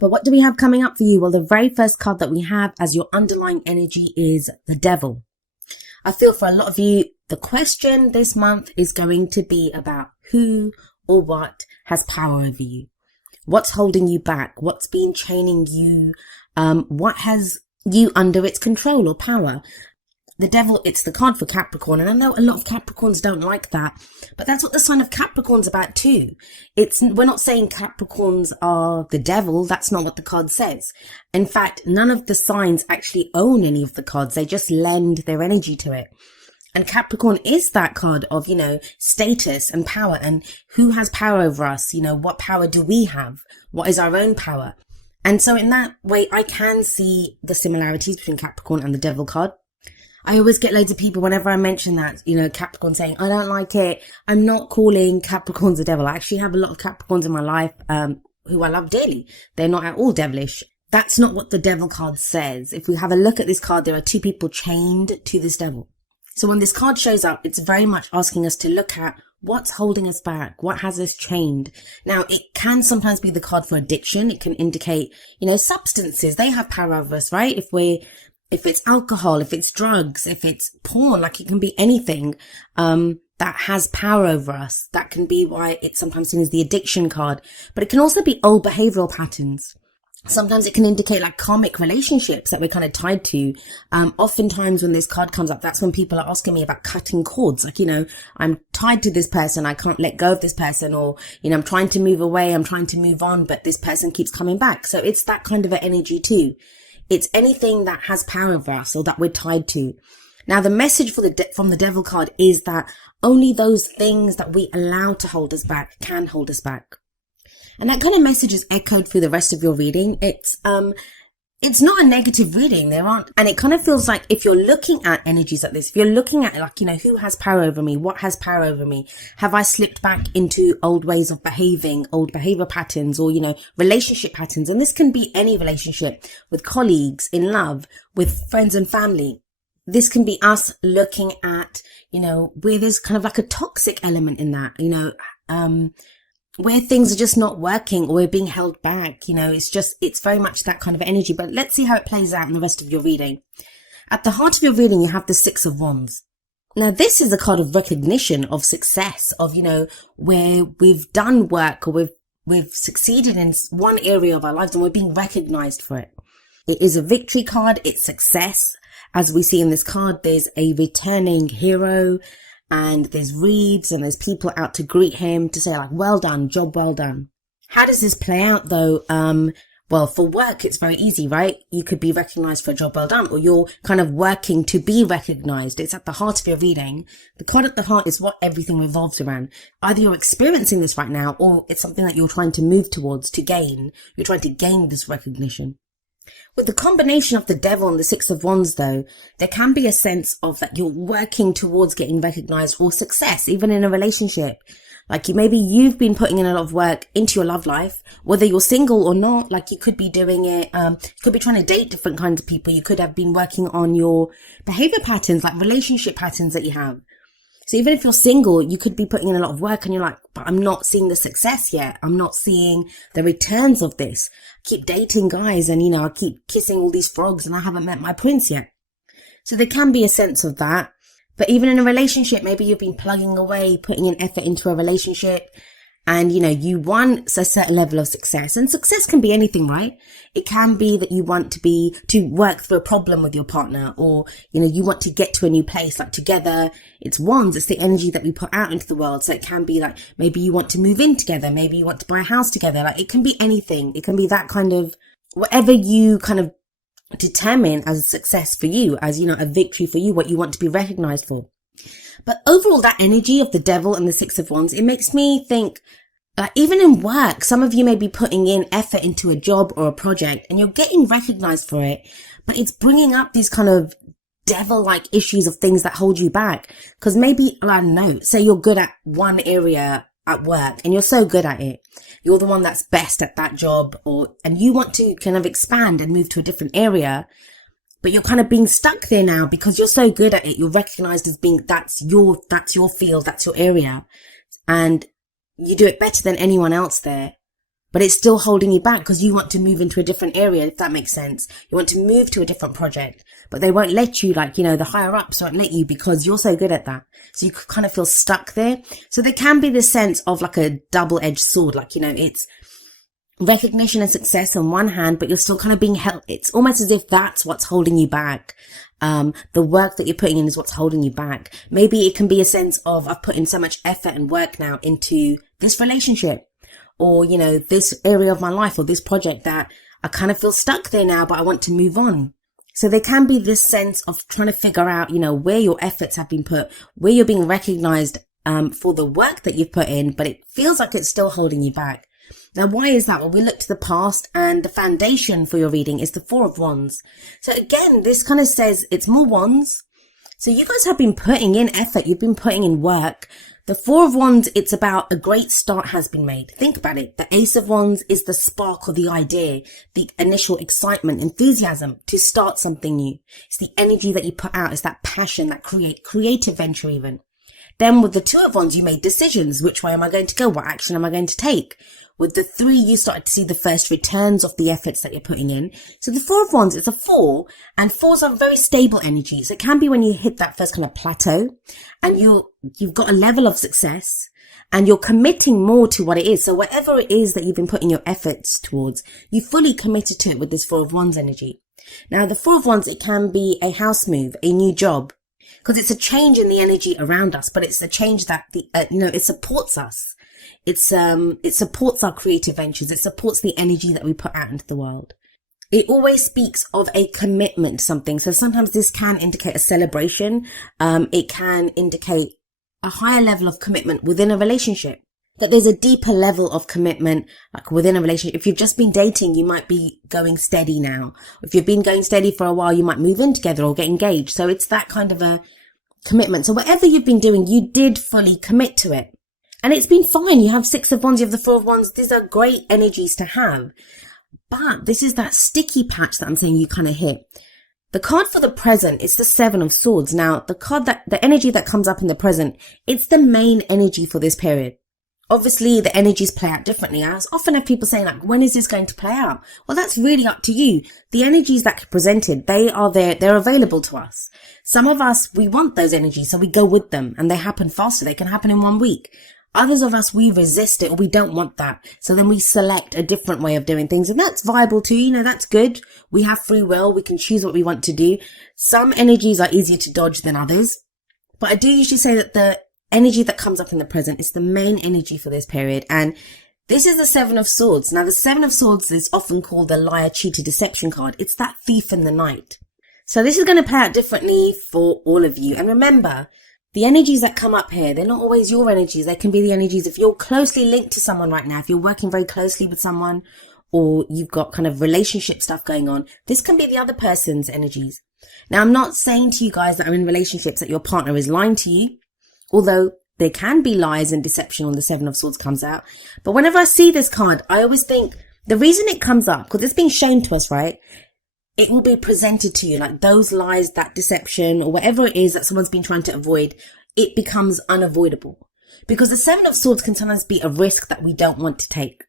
But what do we have coming up for you? Well, the very first card that we have as your underlying energy is the Devil. I feel for a lot of you, the question this month is going to be about who or what has power over you. What's holding you back? What's been chaining you? What has you under its control or power? The Devil, it's the card for Capricorn, and I know a lot of Capricorns don't like that, but that's what the sign of Capricorn's about too. We're not saying Capricorns are the devil. That's not what the card says. In fact, none of the signs actually own any of the cards. They just lend their energy to it. And Capricorn is that card of, status and power, and who has power over us? What power do we have? What is our own power? And so in that way, I can see the similarities between Capricorn and the Devil card. I always get loads of people whenever I mention that, Capricorn saying, I don't like it. I'm not calling Capricorns the devil. I actually have a lot of Capricorns in my life, who I love dearly. They're not at all devilish. That's not what the Devil card says. If we have a look at this card, there are two people chained to this devil. So when this card shows up, it's very much asking us to look at what's holding us back, what has us chained. Now, it can sometimes be the card for addiction. It can indicate, substances. They have power over us, right? If it's alcohol, if it's drugs, if it's porn, it can be anything, that has power over us. That can be why it's sometimes seen as the addiction card, but it can also be old behavioral patterns. Sometimes it can indicate karmic relationships that we're kind of tied to. Oftentimes when this card comes up, that's when people are asking me about cutting cords. I'm tied to this person. I can't let go of this person, or, I'm trying to move away. I'm trying to move on, but this person keeps coming back. So it's that kind of an energy too. It's anything that has power over us or that we're tied to. Now, the message from the Devil card is that only those things that we allow to hold us back can hold us back. And that kind of message is echoed through the rest of your reading. It's not a negative reading. And it kind of feels like if you're looking at energies like this, if you're looking at who has power over me? What has power over me? Have I slipped back into old ways of behaving, old behavior patterns, or, relationship patterns? And this can be any relationship, with colleagues, in love, with friends and family. This can be us looking at, where there's kind of a toxic element in that, where things are just not working or we're being held back. It's very much that kind of energy. But let's see how it plays out in the rest of your reading. At the heart of your reading, you have the Six of Wands. Now, this is a card of recognition, of success, of, where we've done work or we've succeeded in one area of our lives and we're being recognized for it. It is a victory card. It's success. As we see in this card, there's a returning hero, and there's reeds and there's people out to greet him to say well done, job well done. How does this play out though? Well, for work, it's very easy, right? You could be recognized for a job well done, or you're kind of working to be recognized. It's at the heart of your reading. The card at the heart is what everything revolves around. Either you're experiencing this right now, or it's something that you're trying to move towards, to gain. You're trying to gain this recognition. With the combination of the Devil and the Six of Wands, though, there can be a sense of that you're working towards getting recognized or success, even in a relationship. Maybe you've been putting in a lot of work into your love life, whether you're single or not. You could be doing it, you could be trying to date different kinds of people. You could have been working on your behavior patterns, relationship patterns that you have. So even if you're single, you could be putting in a lot of work and you're but I'm not seeing the success yet. I'm not seeing the returns of this. I keep dating guys and, I keep kissing all these frogs and I haven't met my prince yet. So there can be a sense of that. But even in a relationship, maybe you've been plugging away, putting in effort into a relationship, and, you want a certain level of success. And success can be anything, right? It can be that you want to work through a problem with your partner, or, you want to get to a new place, together. It's wands. It's the energy that we put out into the world. So it can be maybe you want to move in together. Maybe you want to buy a house together. It can be anything. It can be that kind of, whatever you kind of determine as a success for you, as, a victory for you, what you want to be recognized for. But overall, that energy of the Devil and the Six of Wands, it makes me think, even in work, some of you may be putting in effort into a job or a project and you're getting recognized for it, but it's bringing up these kind of devil-like issues of things that hold you back. Because maybe, I don't know, say you're good at one area at work and you're so good at it. You're the one that's best at that job, and you want to kind of expand and move to a different area. But you're kind of being stuck there now because you're so good at it. You're recognized as being, that's your field, that's your area. And you do it better than anyone else there. but it's still holding you back because you want to move into a different area, if that makes sense. You want to move to a different project, but they won't let you, like, the higher ups won't let you because you're so good at that. So you kind of feel stuck there. So there can be this sense of like a double-edged sword, like, it's recognition and success on one hand, but you're still kind of being held. It's almost as if that's what's holding you back. The work that you're putting in is what's holding you back. Maybe it can be a sense of, I've put in so much effort and work now into this relationship, or, this area of my life or this project that I kind of feel stuck there now, but I want to move on. So there can be this sense of trying to figure out, where your efforts have been put, where you're being recognized, for the work that you've put in, but it feels like it's still holding you back. Now, why is that? Well, we look to the past, and the foundation for your reading is the Four of Wands. So again, this kind of says it's more wands. So you guys have been putting in effort. You've been putting in work. The Four of Wands, it's about a great start has been made. Think about it. The Ace of Wands is the spark or the idea, the initial excitement, enthusiasm to start something new. It's the energy that you put out. It's that passion, that creative venture even. Then with the Two of Wands, you made decisions. Which way am I going to go? What action am I going to take? With the Three, you started to see the first returns of the efforts that you're putting in. So the Four of Wands, it's a four, and fours are very stable energies. It can be when you hit that first kind of plateau and you've got a level of success and you're committing more to what it is. So whatever it is that you've been putting your efforts towards, you fully committed to it with this Four of Wands energy. Now the Four of Wands, it can be a house move, a new job, because it's a change in the energy around us, but it's a change that it supports us. It supports our creative ventures. It supports the energy that we put out into the world. It always speaks of a commitment to something. So sometimes this can indicate a celebration. It can indicate a higher level of commitment within a relationship. That there's a deeper level of commitment, like within a relationship. If you've just been dating, you might be going steady now. If you've been going steady for a while, you might move in together or get engaged. So it's that kind of a commitment. So whatever you've been doing, you did fully commit to it. And it's been fine. You have Six of Wands, you have the Four of Wands. These are great energies to have. But this is that sticky patch that I'm saying you kind of hit. The card for the present, it's the Seven of Swords. Now, the energy that comes up in the present, it's the main energy for this period. Obviously, the energies play out differently. I often have people saying, like, when is this going to play out? Well, that's really up to you. The energies that get presented, they are there, they're available to us. Some of us, we want those energies, so we go with them, and they happen faster. They can happen in 1 week. Others of us, we resist it, or we don't want that. So then we select a different way of doing things, and that's viable too. That's good. We have free will. We can choose what we want to do. Some energies are easier to dodge than others. But I do usually say that the energy that comes up in the present is the main energy for this period. And this is the Seven of Swords. Now, the Seven of Swords is often called the liar, cheater, deception card. It's that thief in the night. So this is going to play out differently for all of you. And remember, the energies that come up here, they're not always your energies. They can be the energies if you're closely linked to someone right now, if you're working very closely with someone, or you've got kind of relationship stuff going on. This can be the other person's energies. Now, I'm not saying to you guys that are in relationships that your partner is lying to you, although there can be lies and deception when the Seven of Swords comes out. But whenever I see this card, I always think the reason it comes up, because it's being shown to us, right? It will be presented to you, like those lies, that deception, or whatever it is that someone's been trying to avoid, it becomes unavoidable. Because the Seven of Swords can sometimes be a risk that we don't want to take.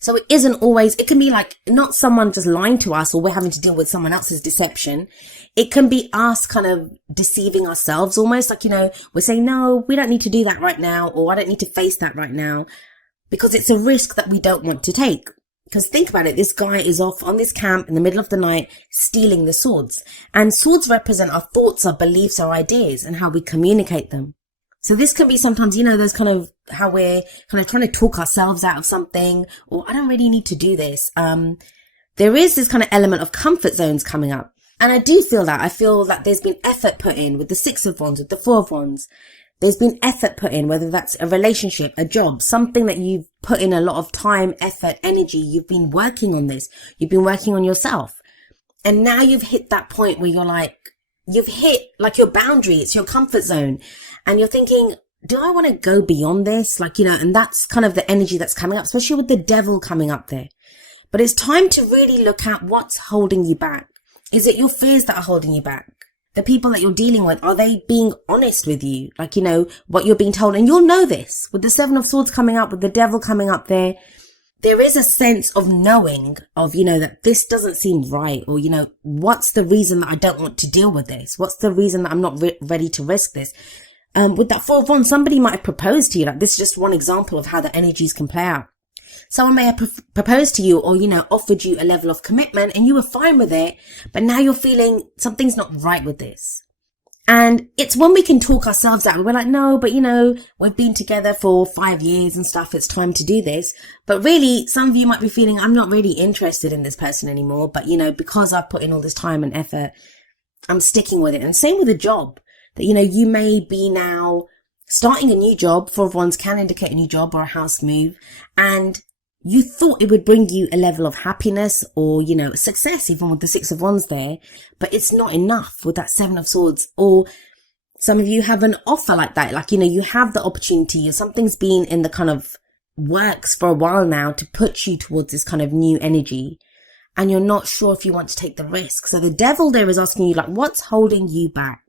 So it isn't always, it can be like not someone just lying to us or we're having to deal with someone else's deception. It can be us kind of deceiving ourselves almost, like, we're saying, no, we don't need to do that right now, or I don't need to face that right now, because it's a risk that we don't want to take. Because think about it, this guy is off on this camp in the middle of the night stealing the swords. And swords represent our thoughts, our beliefs, our ideas, and how we communicate them. So this can be sometimes, those kind of how we're kind of trying to talk ourselves out of something, or I don't really need to do this. There is this kind of element of comfort zones coming up. And I do feel that. I feel that there's been effort put in with the Six of Wands, with the Four of Wands. There's been effort put in, whether that's a relationship, a job, something that you've put in a lot of time, effort, energy. You've been working on this. You've been working on yourself. And now you've hit that point where you're like, you've hit like your boundary. It's your comfort zone. And you're thinking, do I want to go beyond this? And that's kind of the energy that's coming up, especially with the devil coming up there. But it's time to really look at what's holding you back. Is it your fears that are holding you back? The people that you're dealing with, are they being honest with you? What you're being told. And you'll know this with the Seven of Swords coming up, with the devil coming up there. there is a sense of knowing of, that this doesn't seem right, or, what's the reason that I don't want to deal with this? What's the reason that I'm not ready to risk this? With that Four of Wands, somebody might have proposed to you. Like, this is just one example of how the energies can play out. Someone may have proposed to you, or, offered you a level of commitment and you were fine with it, but now you're feeling something's not right with this. And it's when we can talk ourselves out. We're like, no, but we've been together for 5 years and stuff. It's time to do this. But really, some of you might be feeling, I'm not really interested in this person anymore. But, because I've put in all this time and effort, I'm sticking with it. And same with a job that, you may be now starting a new job. Four of Wands can indicate a new job or a house move. And you thought it would bring you a level of happiness or, success, even with the Six of Wands there, but it's not enough with that Seven of Swords. Or some of you have an offer like that. Like, you have the opportunity, or something's been in the kind of works for a while now to put you towards this kind of new energy. And you're not sure if you want to take the risk. So the devil there is asking you, like, what's holding you back?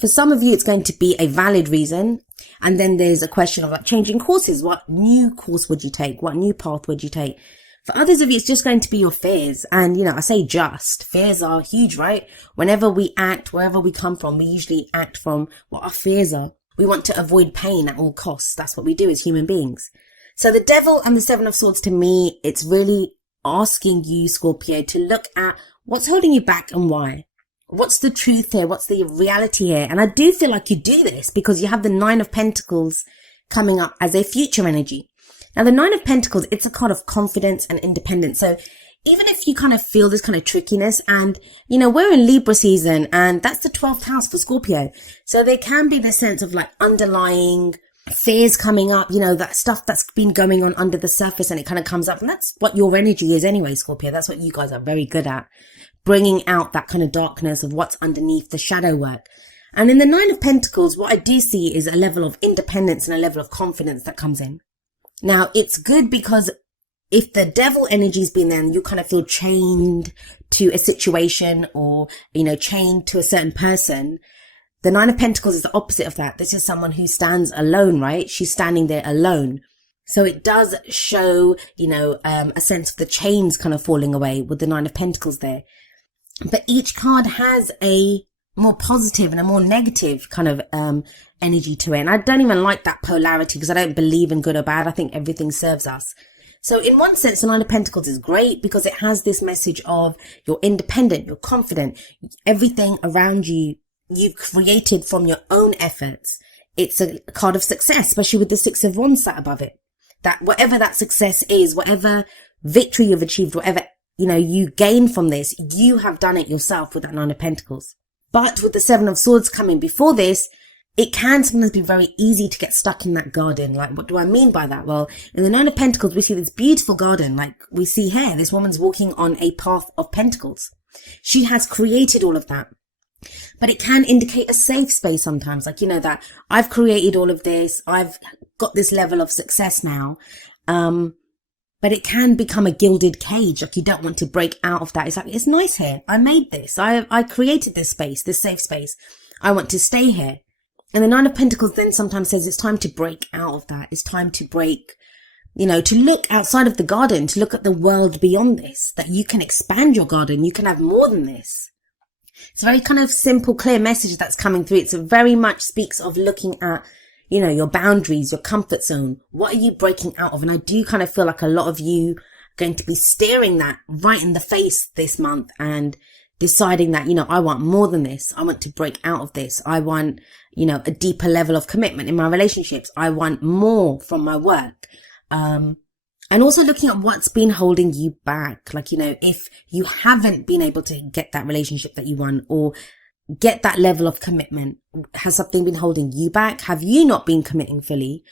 For some of you, it's going to be a valid reason. And then there's a question of like changing courses. What new course would you take? What new path would you take? For others of you, it's just going to be your fears. And, I say just. Fears are huge, right? Whenever we act, wherever we come from, we usually act from what our fears are. We want to avoid pain at all costs. That's what we do as human beings. So the devil and the Seven of Swords, to me, it's really asking you, Scorpio, to look at what's holding you back and why. What's the truth here? What's the reality here? And I do feel like you do this because you have the Nine of Pentacles coming up as a future energy. Now, the Nine of Pentacles, it's a card of confidence and independence. So even if you kind of feel this kind of trickiness and, we're in Libra season and that's the 12th house for Scorpio. So there can be this sense of like underlying fears coming up, that stuff that's been going on under the surface and it kind of comes up. And that's what your energy is anyway, Scorpio. That's what you guys are very good at. Bringing out that kind of darkness of what's underneath the shadow work. And in the Nine of Pentacles, what I do see is a level of independence and a level of confidence that comes in. Now, it's good because if the devil energy's been there and you kind of feel chained to a situation or, chained to a certain person, the Nine of Pentacles is the opposite of that. This is someone who stands alone, right? She's standing there alone. So it does show, a sense of the chains kind of falling away with the Nine of Pentacles there. But each card has a more positive and a more negative kind of energy to it. And I don't even like that polarity because I don't believe in good or bad. I think everything serves us. So in one sense, the Nine of Pentacles is great because it has this message of you're independent, you're confident, everything around you, you've created from your own efforts. It's a card of success, especially with the Six of Wands sat above it. That whatever that success is, whatever victory you've achieved, whatever you gain from this, you have done it yourself with that Nine of Pentacles. But with the Seven of Swords coming before this, it can sometimes be very easy to get stuck in that garden. Like, what do I mean by that? Well, in the Nine of Pentacles, we see this beautiful garden. Like we see here, this woman's walking on a path of pentacles. She has created all of that. But it can indicate a safe space sometimes. Like, that I've created all of this. I've got this level of success now. But it can become a gilded cage. Like you don't want to break out of that. It's like, it's nice here. I made this. I created this space, this safe space. I want to stay here. And the Nine of Pentacles then sometimes says it's time to break out of that. It's time to break, to look outside of the garden, to look at the world beyond this, that you can expand your garden. You can have more than this. It's a very kind of simple, clear message that's coming through. It's very much speaks of looking at, your boundaries, your comfort zone. What are you breaking out of? And I do kind of feel like a lot of you are going to be staring that right in the face this month and deciding that, I want more than this. I want to break out of this. I want, a deeper level of commitment in my relationships. I want more from my work. And also looking at what's been holding you back. Like, if you haven't been able to get that relationship that you want or get that level of commitment, has something been holding you back? Have you not been committing fully?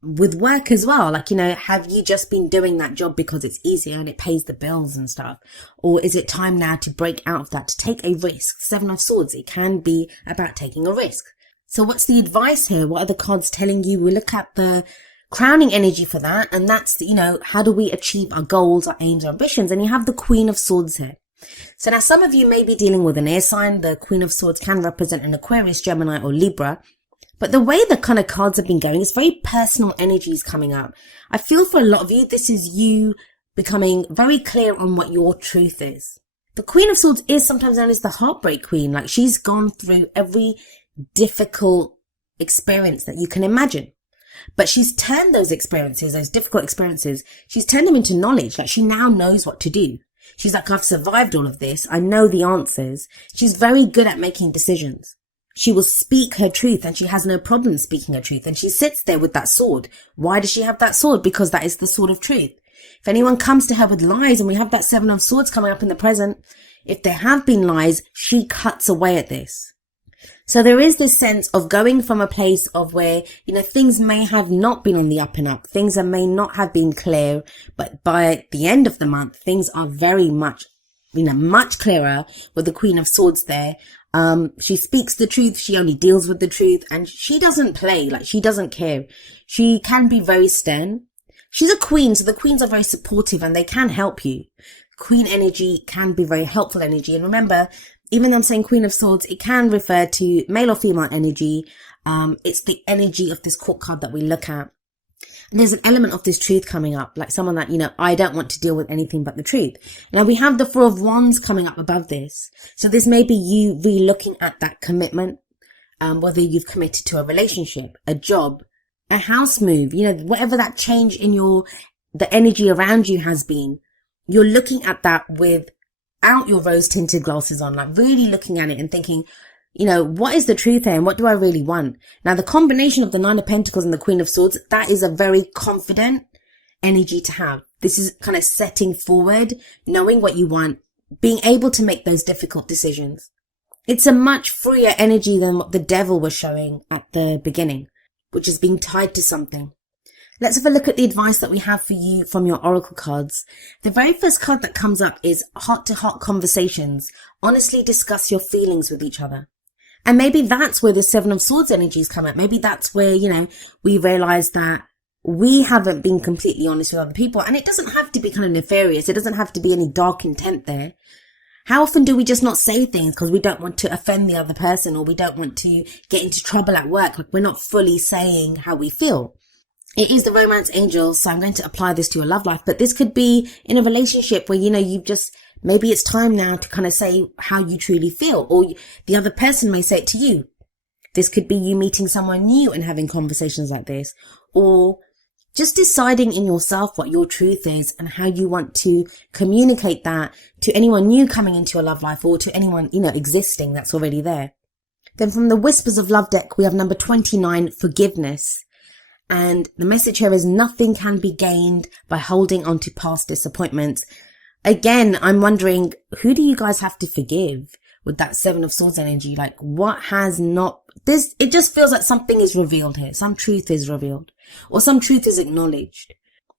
With work as well, like, have you just been doing that job because it's easier and it pays the bills and stuff? Or is it time now to break out of that, to take a risk? Seven of Swords, it can be about taking a risk. So what's the advice here? What are the cards telling you? We look at the crowning energy for that. And that's, how do we achieve our goals, our aims, our ambitions? And you have the Queen of Swords here. So now some of you may be dealing with an air sign. The Queen of Swords can represent an Aquarius, Gemini, or Libra. But the way the kind of cards have been going, it's very personal energies coming up. I feel for a lot of you, this is you becoming very clear on what your truth is. The Queen of Swords is sometimes known as the heartbreak queen. Like, she's gone through every difficult experience that you can imagine. But she's turned those experiences, those difficult experiences, she's turned them into knowledge. Like, she now knows what to do. She's like, I've survived all of this. I know the answers. She's very good at making decisions. She will speak her truth, and she has no problem speaking her truth. And she sits there with that sword. Why does she have that sword? Because that is the sword of truth. If anyone comes to her with lies, and we have that 7 of Swords coming up in the present, if there have been lies, she cuts away at this. So there is this sense of going from a place of where, things may have not been on the up and up. Things may not have been clear, but by the end of the month, things are very much, much clearer with the Queen of Swords there. She speaks the truth. She only deals with the truth, and she doesn't play. Like, she doesn't care. She can be very stern. She's a queen, so the queens are very supportive and they can help you. Queen energy can be very helpful energy. And remember, even though I'm saying Queen of Swords, it can refer to male or female energy. It's the energy of this court card that we look at. And there's an element of this truth coming up, like someone that, I don't want to deal with anything but the truth. Now we have the 4 of Wands coming up above this. So this may be you re-looking at that commitment, whether you've committed to a relationship, a job, a house move, whatever that change in the energy around you has been. You're looking at that without your rose tinted glasses on, like really looking at it and thinking, what is the truth here and what do I really want? Now, the combination of the 9 of Pentacles and the Queen of Swords, that is a very confident energy to have. This is kind of setting forward, knowing what you want, being able to make those difficult decisions. It's a much freer energy than what the Devil was showing at the beginning, which is being tied to something. Let's have a look at the advice that we have for you from your oracle cards. The very first card that comes up is heart-to-heart conversations. Honestly discuss your feelings with each other. And maybe that's where the 7 of Swords energies come up. Maybe that's where, we realize that we haven't been completely honest with other people. And it doesn't have to be kind of nefarious. It doesn't have to be any dark intent there. How often do we just not say things because we don't want to offend the other person, or we don't want to get into trouble at work? Like, we're not fully saying how we feel. It is the romance angel, so I'm going to apply this to your love life. But this could be in a relationship where, you've just, maybe it's time now to kind of say how you truly feel, or the other person may say it to you. This could be you meeting someone new and having conversations like this, or just deciding in yourself what your truth is and how you want to communicate that to anyone new coming into your love life, or to anyone, existing that's already there. Then from the Whispers of Love deck, we have number 29, forgiveness. And the message here is nothing can be gained by holding on to past disappointments. Again, I'm wondering, who do you guys have to forgive with that 7 of Swords energy? Like, what has not, it just feels like something is revealed here. Some truth is revealed, or some truth is acknowledged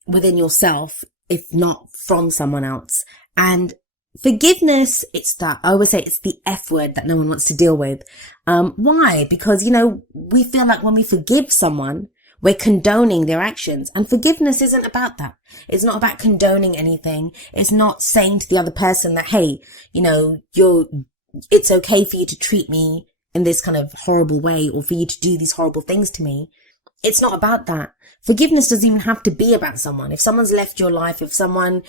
within yourself, if not from someone else. And forgiveness, I always say it's the F word that no one wants to deal with. Why? Because, we feel like when we forgive someone, we're condoning their actions, and forgiveness isn't about that. It's not about condoning anything. It's not saying to the other person that, hey, it's okay for you to treat me in this kind of horrible way, or for you to do these horrible things to me. It's not about that. Forgiveness doesn't even have to be about someone. If someone's left your life, if someone,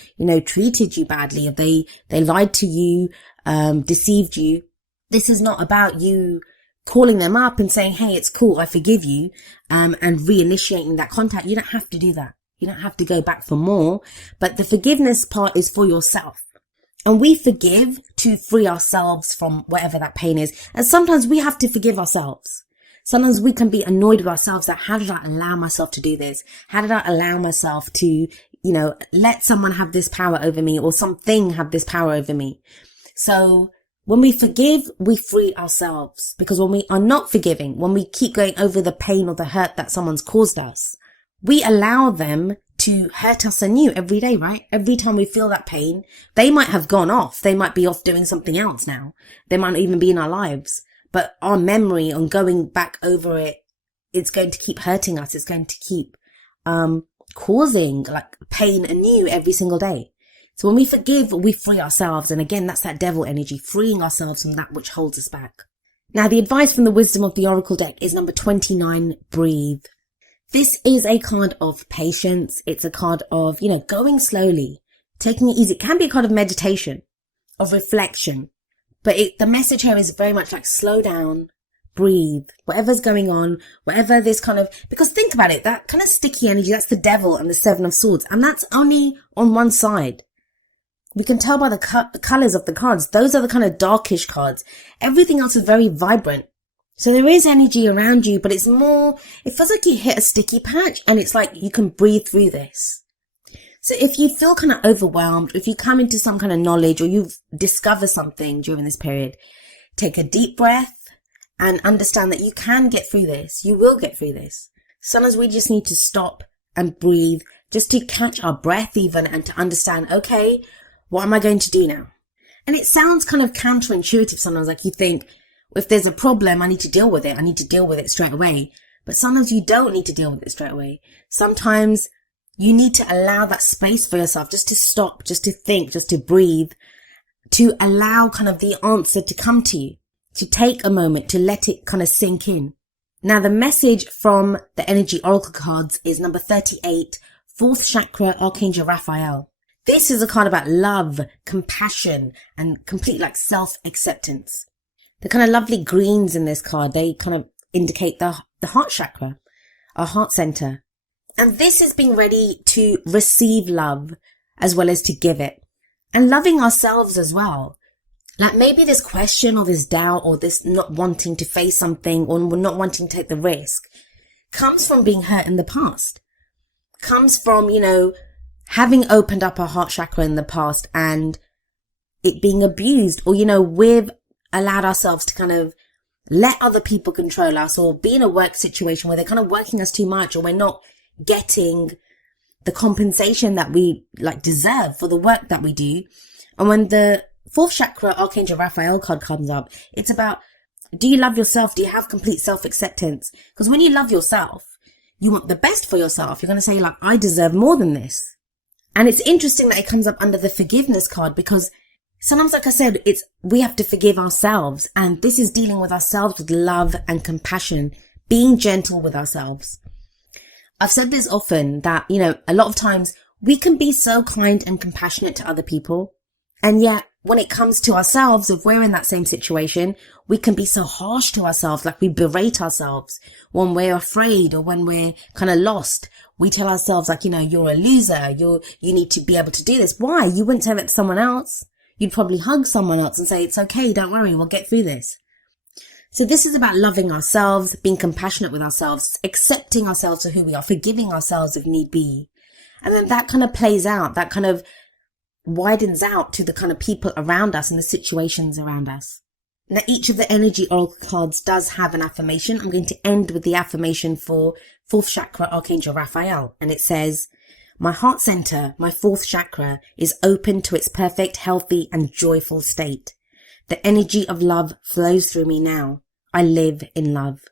treated you badly, if they lied to you, deceived you, this is not about you calling them up and saying, hey, it's cool, I forgive you, and reinitiating that contact. You don't have to do that. You don't have to go back for more. But the forgiveness part is for yourself. And we forgive to free ourselves from whatever that pain is. And sometimes we have to forgive ourselves. Sometimes we can be annoyed with ourselves that, how did I allow myself to do this? How did I allow myself to, let someone have this power over me, or something have this power over me? So when we forgive, we free ourselves. Because when we are not forgiving, when we keep going over the pain or the hurt that someone's caused us, we allow them to hurt us anew every day, right? Every time we feel that pain, they might have gone off. They might be off doing something else now. They might not even be in our lives. But our memory on going back over it, it's going to keep hurting us. It's going to keep causing like pain anew every single day. So when we forgive, we free ourselves. And again, that's that devil energy, freeing ourselves from that which holds us back. Now, the advice from the Wisdom of the Oracle deck is number 29, breathe. This is a card of patience. It's a card of, going slowly, taking it easy. It can be a card of meditation, of reflection. But the message here is very much like slow down, breathe, whatever's going on, whatever this because think about it, that kind of sticky energy, that's the devil and the 7 of swords. And that's only on one side. We can tell by the colors of the cards. Those are the kind of darkish cards. Everything else is very vibrant. So there is energy around you, but it feels like you hit a sticky patch and it's like you can breathe through this. So if you feel kind of overwhelmed, if you come into some kind of knowledge or you've discovered something during this period, take a deep breath and understand that you can get through this. You will get through this. Sometimes we just need to stop and breathe just to catch our breath even and to understand, okay, what am I going to do now? And it sounds kind of counterintuitive sometimes, like you think, if there's a problem, I need to deal with it. I need to deal with it straight away. But sometimes you don't need to deal with it straight away. Sometimes you need to allow that space for yourself just to stop, just to think, just to breathe, to allow kind of the answer to come to you, to take a moment, to let it kind of sink in. Now, the message from the Energy Oracle cards is number 38, 4th Chakra, Archangel Raphael. This is a card about love, compassion, and complete self-acceptance. The kind of lovely greens in this card, they kind of indicate the heart chakra, our heart center. And this is being ready to receive love as well as to give it. And loving ourselves as well. Like maybe this question or this doubt or this not wanting to face something or not wanting to take the risk comes from being hurt in the past. Comes from, having opened up our heart chakra in the past and it being abused or, we've allowed ourselves to kind of let other people control us or be in a work situation where they're kind of working us too much or we're not getting the compensation that we deserve for the work that we do. And when the 4th Chakra Archangel Raphael card comes up, it's about, do you love yourself? Do you have complete self-acceptance? Because when you love yourself, you want the best for yourself. You're going to say I deserve more than this. And it's interesting that it comes up under the forgiveness card because sometimes, like I said, we have to forgive ourselves. And this is dealing with ourselves with love and compassion, being gentle with ourselves. I've said this often that, a lot of times we can be so kind and compassionate to other people. And yet when it comes to ourselves, if we're in that same situation, we can be so harsh to ourselves, like we berate ourselves when we're afraid or when we're kind of lost. We tell ourselves you're a loser. You need to be able to do this. Why? You wouldn't say that to someone else. You'd probably hug someone else and say, it's okay. Don't worry. We'll get through this. So this is about loving ourselves, being compassionate with ourselves, accepting ourselves for who we are, forgiving ourselves if need be. And then that kind of plays out, that kind of widens out to the kind of people around us and the situations around us. Now, each of the Energy Oracle cards does have an affirmation. I'm going to end with the affirmation for 4th Chakra Archangel Raphael. And it says, my heart center, my 4th chakra, is open to its perfect, healthy, and joyful state. The energy of love flows through me now. I live in love.